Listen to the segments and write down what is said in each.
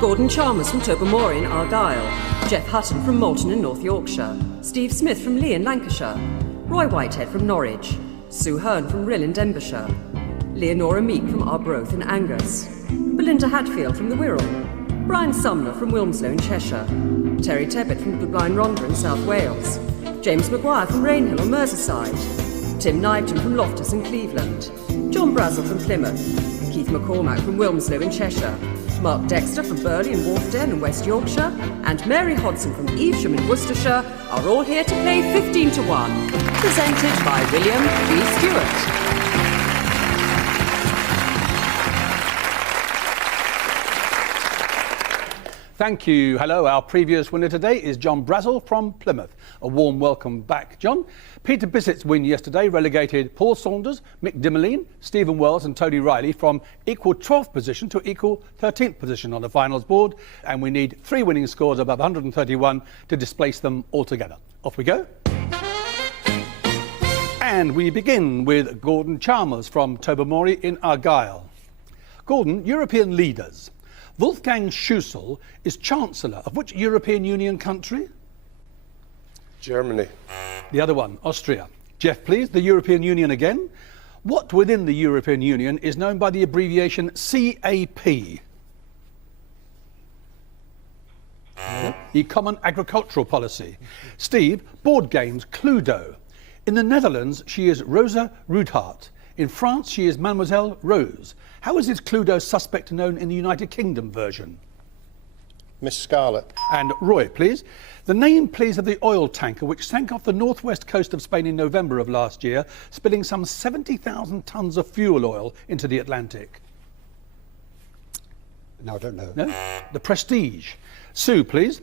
Gordon Chalmers from Tobermory in Argyll, Jeff Hutton from Malton in North Yorkshire, Steve Smith from Lee in Lancashire, Roy Whitehead from Norwich, Sue Hearn from Rill in Denbighshire, Leonora Meek from Arbroath in Angus, Belinda Hatfield from the Wirral, Brian Sumner from Wilmslow in Cheshire, Terry Tebbett from Goodbine Rhondda in South Wales, James Maguire from Rainhill or Merseyside, Tim Knightton from Loftus in Cleveland, John Brazel from Plymouth, Keith McCormack from Wilmslow in Cheshire, Mark Dexter from Burley and Wharfden in West Yorkshire, and Mary Hodson from Evesham in Worcestershire are all here to play 15 to 1, presented by William B. Stewart. Thank you. Hello, our previous winner today is John Brazel from Plymouth. A warm welcome back, John. Peter Bissett's win yesterday relegated Paul Saunders, Mick Dimmoline, Stephen Wells and Tony Riley from equal 12th position to equal 13th position on the finals board, and we need 3 winning scores above 131 to displace them altogether. Off we go. And we begin with Gordon Chalmers from Tobermory in Argyll. Gordon, European leaders. Wolfgang Schüssel is Chancellor of which European Union country? Germany. The other one, Austria. Jeff, please, the European Union again. What within the European Union is known by the abbreviation CAP? The Common Agricultural Policy. Steve, board games, Cluedo. In the Netherlands, she is Rosa Rudhart. In France, she is Mademoiselle Rose. How is this Cluedo suspect known in the United Kingdom version? Miss Scarlett. And Roy, please. The name, please, of the oil tanker which sank off the northwest coast of Spain in November of last year, spilling some 70,000 tonnes of fuel oil into the Atlantic. No, I don't know. No? The Prestige. Sue, please.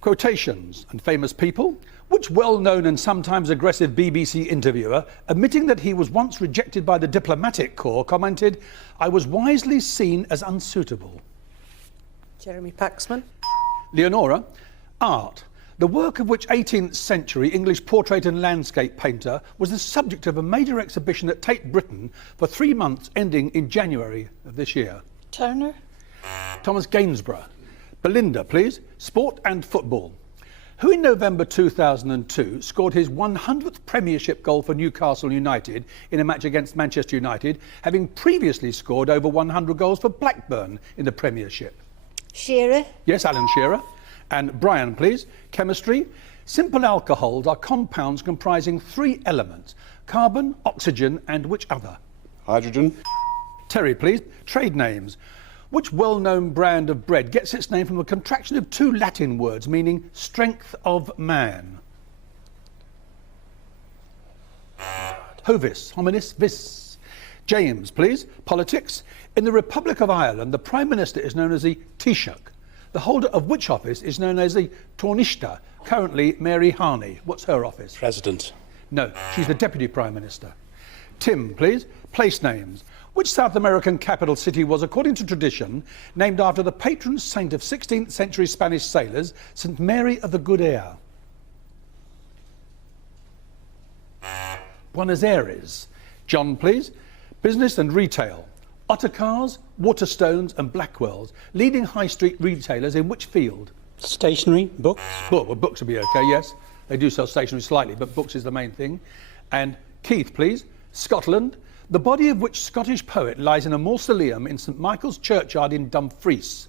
Quotations and famous people. Which well-known and sometimes aggressive BBC interviewer, admitting that he was once rejected by the diplomatic corps, commented, "I was wisely seen as unsuitable"? Jeremy Paxman. Leonora. Art. The work of which 18th century English portrait and landscape painter was the subject of a major exhibition at Tate Britain for 3 months ending in January of this year? Turner. Thomas Gainsborough. Belinda, please. Sport and football. Who in November 2002 scored his 100th Premiership goal for Newcastle United in a match against Manchester United, having previously scored over 100 goals for Blackburn in the Premiership? Shearer. Yes, Alan Shearer. And Brian, please. Chemistry. Simple alcohols are compounds comprising 3 elements: carbon, oxygen, and which other? Hydrogen. Terry, please. Trade names. Which well-known brand of bread gets its name from a contraction of 2 Latin words meaning strength of man? Hovis, hominis vis. James, please. Politics. In the Republic of Ireland, the Prime Minister is known as the Taoiseach. The holder of which office is known as the Taoiseach, currently Mary Harney. What's her office? President. No, she's the Deputy Prime Minister. Tim, please. Place names. Which South American capital city was, according to tradition, named after the patron saint of 16th century Spanish sailors, St. Mary of the Good Air? Buenos Aires. John, please. Business and retail. Ottercars, Waterstones and Blackwells, leading high street retailers in which field? Stationery, books. Well, books would be okay, yes. They do sell stationery slightly, but books is the main thing. And Keith, please. Scotland. The body of which Scottish poet lies in a mausoleum in St Michael's Churchyard in Dumfries?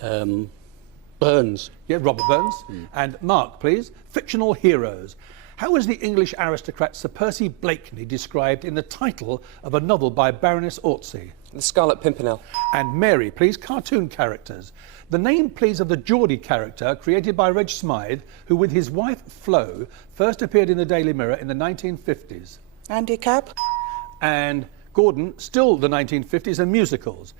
Burns. Yeah, Robert Burns. And Mark, please. Fictional heroes. How is the English aristocrat Sir Percy Blakeney described in the title of a novel by Baroness Orczy? The Scarlet Pimpernel. And Mary, please. Cartoon characters. The name, please, of the Geordie character created by Reg Smythe, who with his wife Flo first appeared in the Daily Mirror in the 1950s. Andy Cabb. And Gordon, still the 1950s and musicals.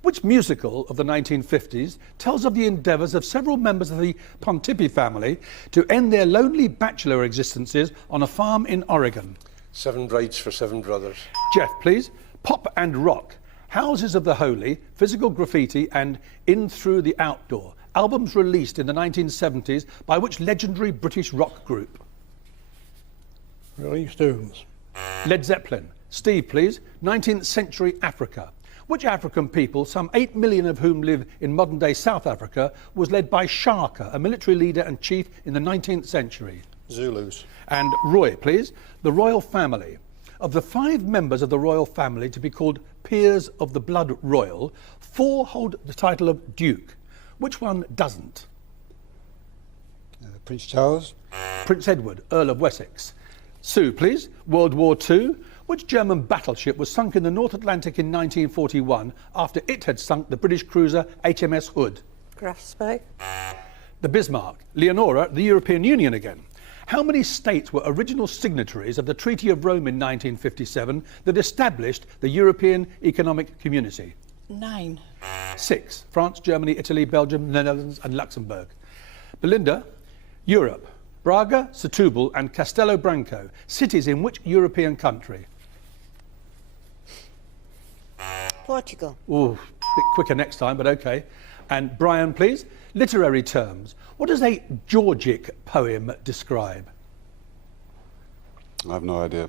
Which musical of the 1950s tells of the endeavours of several members of the Pontipi family to end their lonely bachelor existences on a farm in Oregon? 7 Brides for 7 Brothers. Jeff, please. Pop and rock. Houses of the Holy, Physical Graffiti and In Through the Outdoor. Albums released in the 1970s by which legendary British rock group? Rolling Stones. Led Zeppelin. Steve, please. 19th century Africa. Which African people, some 8 million of whom live in modern-day South Africa, was led by Shaka, a military leader and chief in the 19th century? Zulus. And Roy, please. The royal family. Of the 5 members of the royal family to be called peers of the blood royal, 4 hold the title of Duke. Which one doesn't? Prince Charles. Prince Edward, Earl of Wessex. Sue, please. World War II. Which German battleship was sunk in the North Atlantic in 1941 after it had sunk the British cruiser HMS Hood? Graf Spee. The Bismarck. Leonora, the European Union again. How many states were original signatories of the Treaty of Rome in 1957 that established the European Economic Community? 9. 6. France, Germany, Italy, Belgium, Netherlands and Luxembourg. Belinda, Europe. Braga, Setúbal and Castelo Branco, cities in which European country? Portugal. Ooh, a bit quicker next time, but okay. And Brian, please. Literary terms. What does a Georgic poem describe? I have no idea.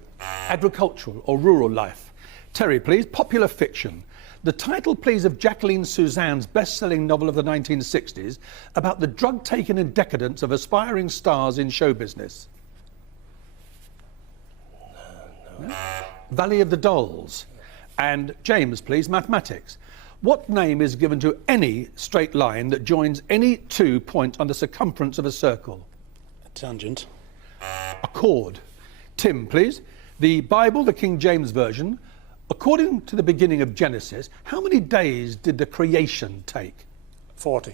Agricultural or rural life. Terry, please. Popular fiction. The title, please, of Jacqueline Suzanne's best-selling novel of the 1960s about the drug-taking and decadence of aspiring stars in show business. No. Valley of the Dolls. And James, please, mathematics. What name is given to any straight line that joins any 2 points on the circumference of a circle? A tangent. A chord. Tim, please. The Bible, the King James Version. According to the beginning of Genesis, how many days did the creation take? 40.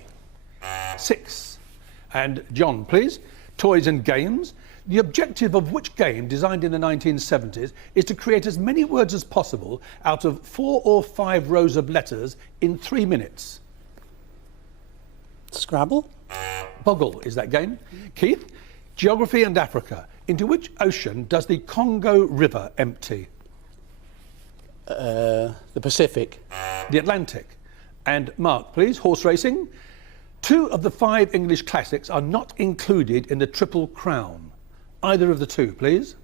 6. And John, please. Toys and games. The objective of which game, designed in the 1970s, is to create as many words as possible out of 4 or 5 rows of letters in 3 minutes? Scrabble. Boggle is that game. Keith, geography and Africa. Into which ocean does the Congo River empty? The Pacific. The Atlantic. And Mark, please, horse racing. 2 of the 5 English classics are not included in the Triple Crown. Either of the 2, please.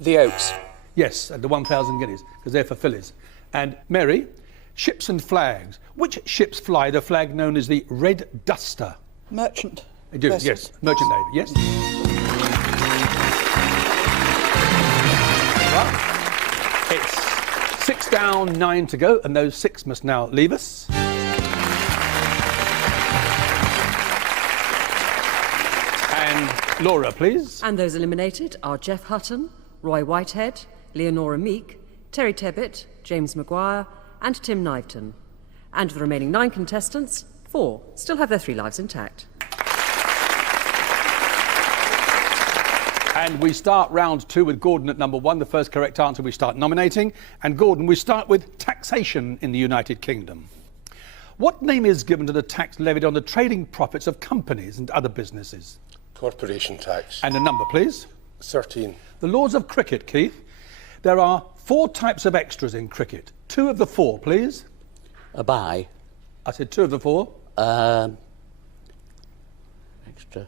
The Oaks. Yes, and the 1,000 guineas, because they're for fillies. And Mary, ships and flags. Which ships fly the flag known as the Red Duster? Merchant. They do, vessels. yes. Merchant Navy, yes. Well, it's 6 down, 9 to go, and those 6 must now leave us. And Laura, please. And those eliminated are Jeff Hutton, Roy Whitehead, Leonora Meek, Terry Tebbett, James Maguire and Tim Kniveton. And the remaining 9 contestants, 4, still have their 3 lives intact. And we start round 2 with Gordon at number 1. The first correct answer we start nominating. And Gordon, we start with taxation in the United Kingdom. What name is given to the tax levied on the trading profits of companies and other businesses? Corporation tax. And a number, please. 13. The laws of cricket, Keith. There are 4 types of extras in cricket. 2 of the 4, please. A bye. I said 2 of the 4. Extra.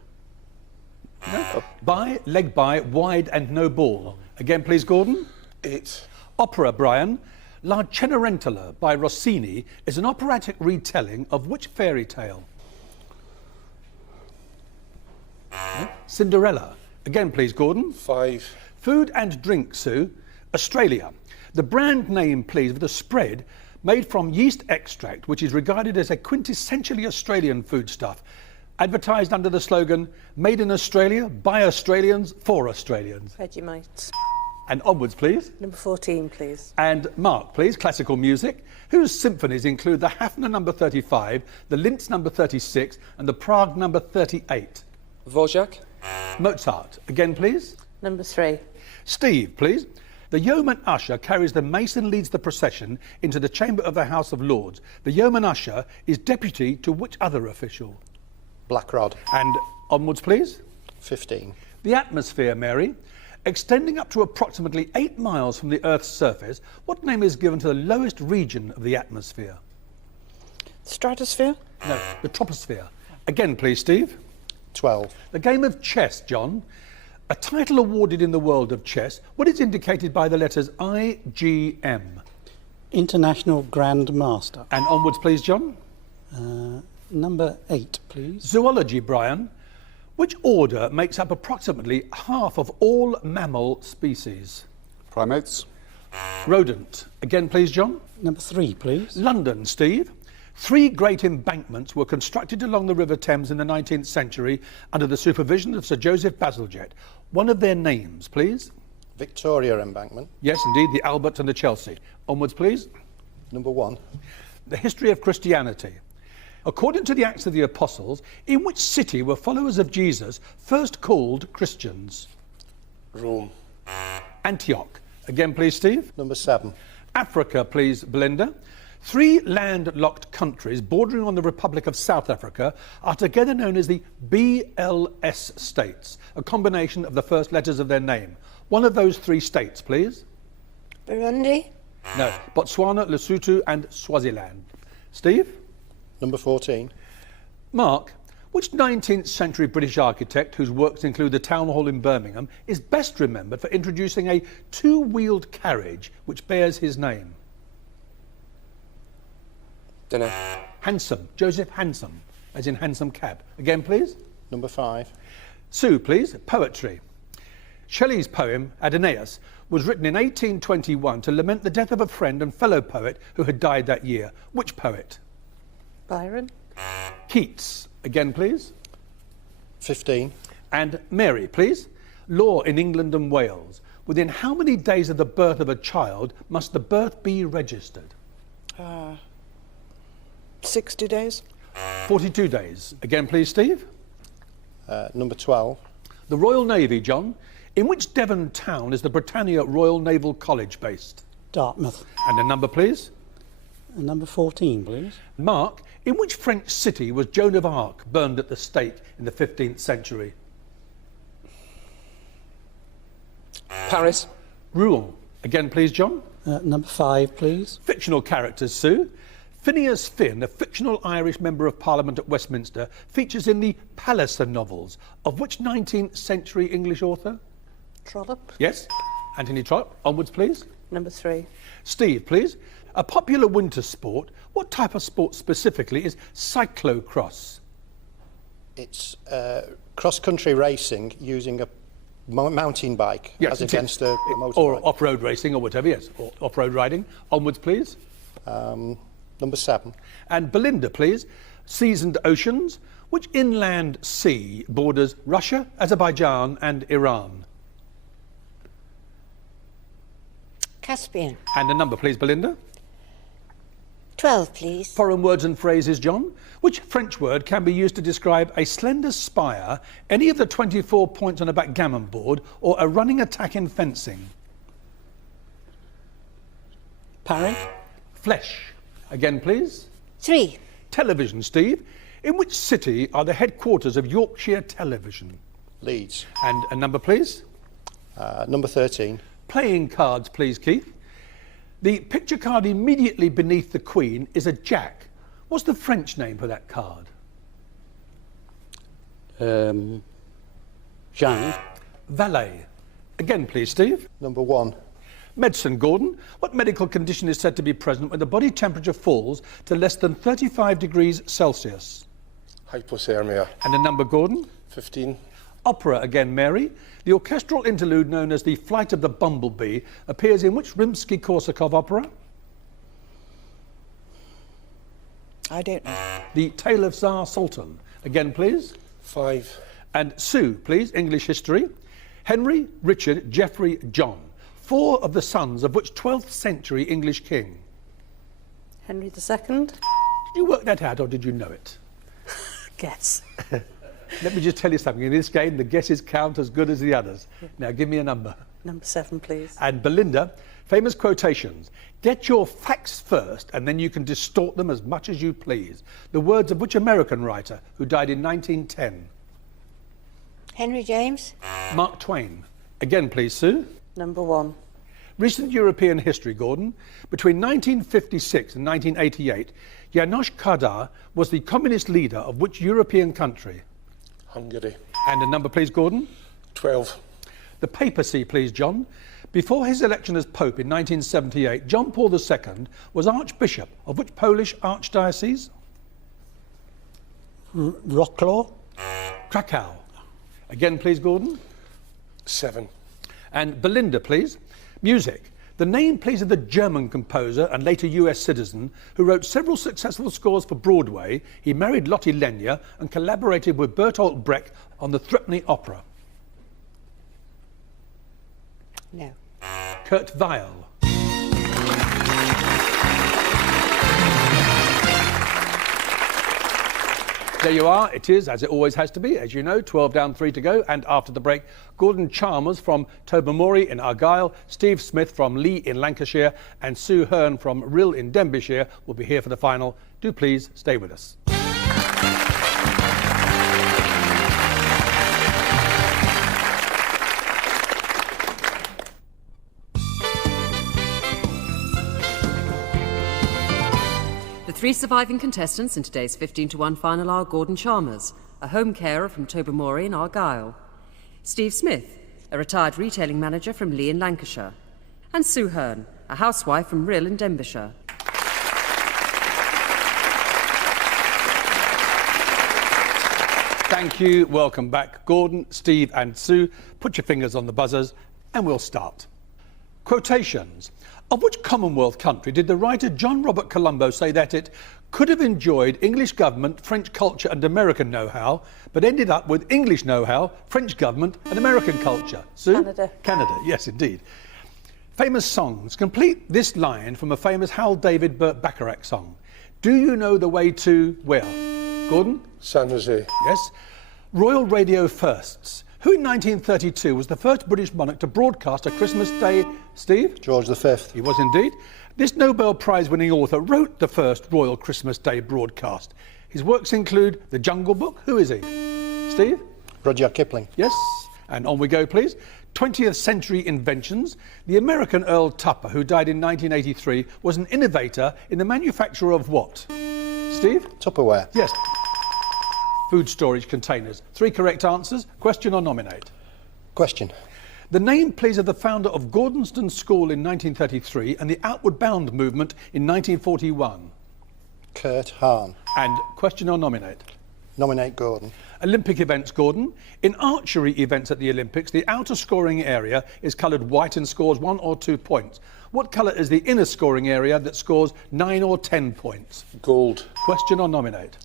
No. Bye, leg bye, wide and no ball. Again, please, Gordon. 8. Opera, Brian. La Cenerentola by Rossini is an operatic retelling of which fairy tale? No? Cinderella. Again, please, Gordon. 5. Food and drink, Sue. Australia. The brand name, please, of the spread made from yeast extract, which is regarded as a quintessentially Australian foodstuff, advertised under the slogan, made in Australia, by Australians, for Australians. Vegemite. And onwards, please. Number 14, please. And Mark, please, classical music, whose symphonies include the Hafner number 35, the Linz number 36, and the Prague number 38. Dvorak. Mozart, again, please. Number 3. Steve, please. The yeoman usher carries the mace and leads the procession into the chamber of the House of Lords. The yeoman usher is deputy to which other official? Black Rod. And onwards, please. 15. The atmosphere, Mary. Extending up to approximately 8 miles from the Earth's surface, what name is given to the lowest region of the atmosphere? Stratosphere. No, the troposphere. Again, please, Steve. 12. The game of chess, John. A title awarded in the world of chess, what is indicated by the letters IGM? International Grand Master. And onwards, please, John. Number 8, please. Zoology, Brian. Which order makes up approximately half of all mammal species? Primates. Rodent. Again, please, John. Number 3, please. London, Steve. 3 great embankments were constructed along the River Thames in the 19th century under the supervision of Sir Joseph Bazalgette. One of their names, please. Victoria Embankment. Yes, indeed, the Albert and the Chelsea. Onwards, please. Number 1. The history of Christianity. According to the Acts of the Apostles, in which city were followers of Jesus first called Christians? Rome. Antioch. Again, please, Steve. Number 7. Africa, please, Belinda. 3 landlocked countries bordering on the Republic of South Africa are together known as the BLS states, a combination of the first letters of their name. One of those 3 states, please. Burundi? No, Botswana, Lesotho and Swaziland. Steve? Number 14. Mark, which 19th century British architect, whose works include the Town Hall in Birmingham, is best remembered for introducing a 2-wheeled carriage which bears his name? Dinner. Hansom, Joseph Hansom, as in hansom cab. Again, please. Number 5. Sue, please. Poetry. Shelley's poem, Adonais, was written in 1821 to lament the death of a friend and fellow poet who had died that year. Which poet? Byron? Keats. Again, please. 15. And Mary, please. Law in England and Wales. Within how many days of the birth of a child must the birth be registered? 60 days? 42 days. Again, please, Steve. Number 12. The Royal Navy, John. In which Devon town is the Britannia Royal Naval College based? Dartmouth. And a number, please. Number 14, please. Mark, in which French city was Joan of Arc burned at the stake in the 15th century? Paris. Rouen. Again, please, John. Number 5, please. Fictional characters, Sue. Phineas Finn, a fictional Irish Member of Parliament at Westminster, features in the Palliser novels of which 19th century English author? Trollope? Yes, Anthony Trollope. Onwards, please. Number 3. Steve, please. A popular winter sport. What type of sport specifically is cyclocross? It's cross-country racing using a mountain bike Yes, as it is. against a motorbike. Or off-road racing or whatever, yes. Or off-road riding. Onwards, please. Number 7. And Belinda, please. Seasoned oceans. Which inland sea borders Russia, Azerbaijan and Iran? Caspian. And a number, please, Belinda. 12, please. Foreign words and phrases, John. Which French word can be used to describe a slender spire, any of the 24 points on a backgammon board, or a running attack in fencing? Parry. Flesh. Again, please. 3. Television, Steve. In which city are the headquarters of Yorkshire Television? Leeds. And a number, please. Number 13. Playing cards, please, Keith. The picture card immediately beneath the Queen is a jack. What's the French name for that card? Jeanne. Valet. Again, please, Steve. Number 1. Medicine, Gordon. What medical condition is said to be present when the body temperature falls to less than 35 degrees Celsius? Hypothermia. And a number, Gordon. 15. Opera, again, Mary. The orchestral interlude known as The Flight of the Bumblebee appears in which Rimsky-Korsakov opera? I don't know. The Tale of Tsar Sultan. Again, please. 5. And Sue, please, English history. Henry, Richard, Geoffrey, John. 4 of the sons of which 12th century English king? Henry II? Did you work that out or did you know it? Guess. Let me just tell you something. In this game, the guesses count as good as the others. Now, give me a number. Number 7, please. And Belinda, famous quotations. Get your facts first, and then you can distort them as much as you please. The words of which American writer who died in 1910? Henry James. Mark Twain. Again, please, Sue. Number 1. Recent European history, Gordon. Between 1956 and 1988, János Kadar was the communist leader of which European country? Hungary. And a number, please, Gordon. 12. The papacy, please, John. Before his election as Pope in 1978, John Paul II was Archbishop of which Polish archdiocese? Wroclaw. Krakow. Again, please, Gordon. 7. And Belinda, please. Music. The name, please, of the German composer and later US citizen who wrote several successful scores for Broadway. He married Lotte Lenya and collaborated with Bertolt Brecht on the Threepenny Opera. No. Kurt Weill. There you are. It is, as it always has to be, as you know, 12 down, 3 to go. And after the break, Gordon Chalmers from Tobermory in Argyll, Steve Smith from Lee in Lancashire, and Sue Hearn from Rill in Denbighshire will be here for the final. Do please stay with us. The three surviving contestants in today's 15-to-1 final are Gordon Chalmers, a home carer from Tobermory in Argyll, Steve Smith, a retired retailing manager from Lee in Lancashire, and Sue Hearn, a housewife from Rill in Denbighshire. Thank you. Welcome back. Gordon, Steve and Sue, put your fingers on the buzzers and we'll start. Quotations. Of which Commonwealth country did the writer John Robert Colombo say that it could have enjoyed English government, French culture and American know-how, but ended up with English know-how, French government and American culture? Sue? Canada. Canada, yes indeed. Famous songs. Complete this line from a famous Hal David Burt Bacharach song. Do you know the way to where? Gordon? San Jose. Yes. Royal Radio firsts. Who in 1932 was the first British monarch to broadcast a Christmas Day? Steve? George V. He was indeed. This Nobel Prize-winning author wrote the first Royal Christmas Day broadcast. His works include The Jungle Book. Who is he? Steve? Rudyard Kipling. Yes. And on we go, please. 20th century inventions. The American Earl Tupper, who died in 1983, was an innovator in the manufacture of what? Steve? Tupperware. Yes. Food storage containers. 3 correct answers. Question or nominate? Question. The name, please, of the founder of Gordonston School in 1933 and the Outward Bound movement in 1941. Kurt Hahn. And question or nominate? Nominate Gordon. Olympic events, Gordon. In archery events at the Olympics, the outer scoring area is coloured white and scores 1 or 2 points. What colour is the inner scoring area that scores 9 or 10 points? Gold. Question or nominate?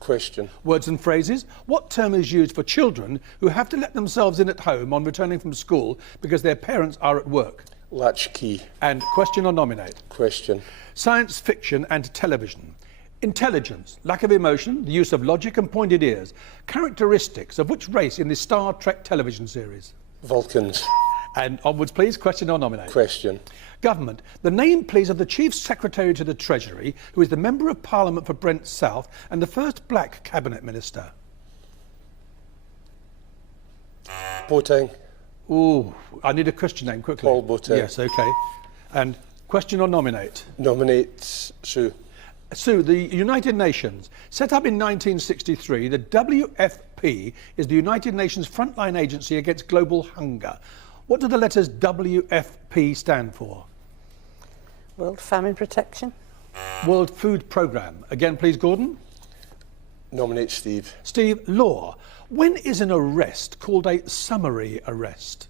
Question. Words and phrases. What term is used for children who have to let themselves in at home on returning from school because their parents are at work? Latchkey. And question or nominate? Question. Science fiction and television. Intelligence, lack of emotion, the use of logic and pointed ears. Characteristics of which race in the Star Trek television series? Vulcans. And onwards, please. Question or nominate? Question. Government. The name, please, of the Chief Secretary to the Treasury, who is the Member of Parliament for Brent South and the first black Cabinet Minister. Boateng. Ooh, I need a Christian name quickly. Paul Boateng. Yes, OK. And question or nominate? Nominate Sue. Sue, the United Nations, set up in 1963, the WFP is the United Nations frontline agency against global hunger. What do the letters WFP stand for? World Famine Protection. World Food Programme. Again, please, Gordon. Nominate Steve. Steve, law. When is an arrest called a summary arrest?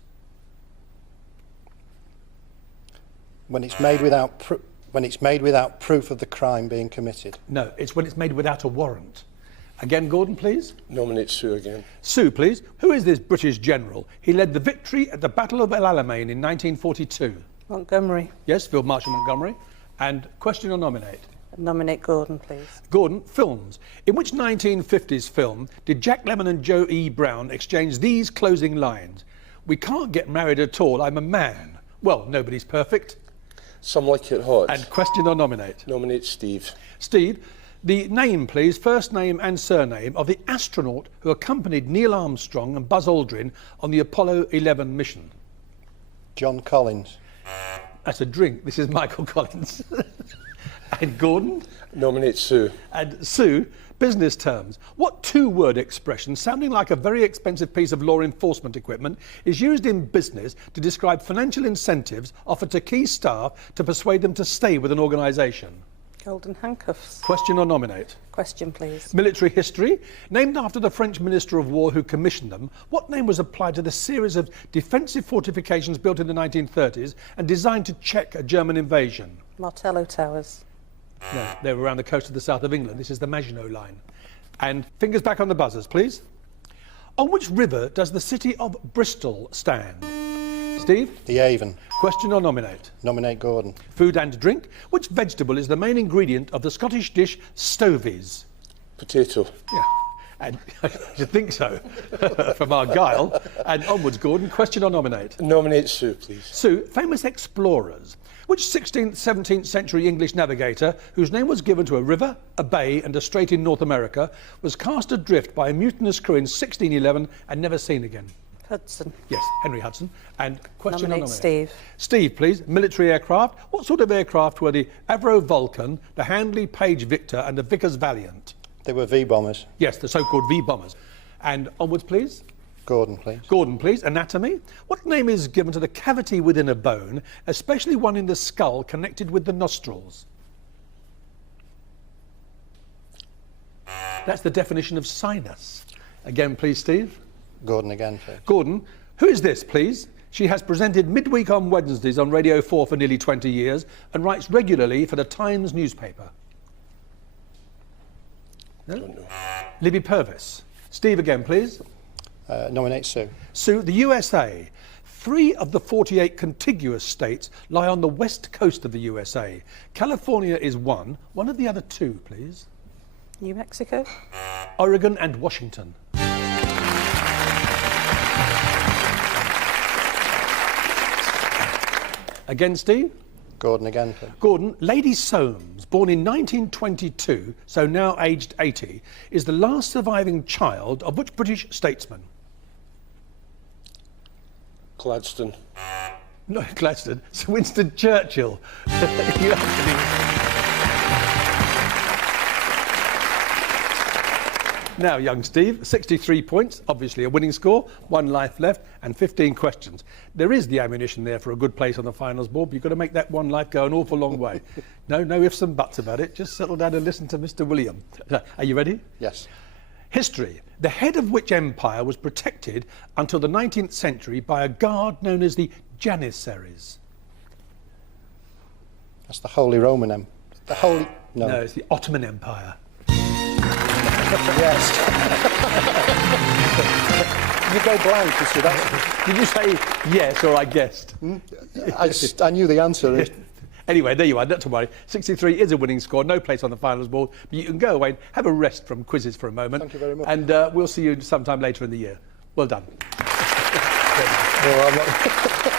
When it's made without proof of the crime being committed. No, it's when it's made without a warrant. Again, Gordon, please. Nominate Sue again. Sue, please. Who is this British general? He led the victory at the Battle of El Alamein in 1942. Montgomery. Yes, Field Marshal Montgomery. And question or nominate? Nominate Gordon, please. Gordon, films. In which 1950s film did Jack Lemmon and Joe E. Brown exchange these closing lines? We can't get married at all, I'm a man. Well, nobody's perfect. Some Like It Hot. And question or nominate? Nominate Steve. Steve, the name, please, first name and surname of the astronaut who accompanied Neil Armstrong and Buzz Aldrin on the Apollo 11 mission. John Collins. That's a drink. This is Michael Collins. And Gordon? Nominate Sue. And Sue, Business terms. What two-word expression, sounding like a very expensive piece of law enforcement equipment, is used in business to describe financial incentives offered to key staff to persuade them to stay with an organisation? Golden handcuffs. Question or nominate? Question, please. Military history. Named after the French Minister of War who commissioned them, what name was applied to the series of defensive fortifications built in the 1930s and designed to check a German invasion? Martello Towers. No, they were around the coast of the south of England. This is the Maginot Line. And fingers back on the buzzers, please. On which river does the city of Bristol stand? Steve? The Avon. Question or nominate? Nominate Gordon. Food and drink. Which vegetable is the main ingredient of the Scottish dish stovies? Potato. Yeah, and I should think so, from Argyll. And onwards, Gordon. Question or nominate? Nominate Sue, please. Sue, famous explorers. Which 16th, 17th century English navigator, whose name was given to a river, a bay and a strait in North America, was cast adrift by a mutinous crew in 1611 and never seen again? Hudson. Yes, Henry Hudson. And question or Nominate nominate? Steve. Steve, please. Military aircraft. What sort of aircraft were the Avro Vulcan, the Handley Page Victor and the Vickers Valiant? They were V-bombers. Yes, the so-called V-bombers. And onwards, please. Gordon, please. Gordon, please. Anatomy. What name is given to the cavity within a bone, especially one in the skull connected with the nostrils? That's the definition of sinus. Again, please, Steve. Gordon again, please. Gordon, who is this, please? She has presented midweek on Wednesdays on Radio 4 for nearly 20 years and writes regularly for the Times newspaper. No? Don't know. Libby Purvis. Steve again, please. Nominate Sue. Sue, the USA. 3 of the 48 contiguous states lie on the west coast of the USA. California is one. One of the other 2, please. New Mexico. Oregon and Washington. Again, Steve. Gordon again, please. Gordon, Lady Soames, born in 1922, so now aged 80, is the last surviving child of which British statesman? Gladstone. No, Gladstone. Sir Winston Churchill. You actually... Now, young Steve, 63 points, obviously a winning score, 1 life left and 15 questions. There is the ammunition there for a good place on the finals board, but you've got to make that 1 life go an awful long way. No ifs and buts about it. Just settle down and listen to Mr. William. Are you ready? Yes. History. The head of which empire was protected until the 19th century by a guard known as the Janissaries? That's the Holy Roman Empire. The Holy... No, it's the Ottoman Empire. Yes. You go blank, you see. That's... Did you say yes or I guessed? I knew the answer. Anyway, there you are, not to worry. 63 is a winning score, no place on the finals board. But you can go away and have a rest from quizzes for a moment. Thank you very much. And we'll see you sometime later in the year. Well done. Well, I'm not...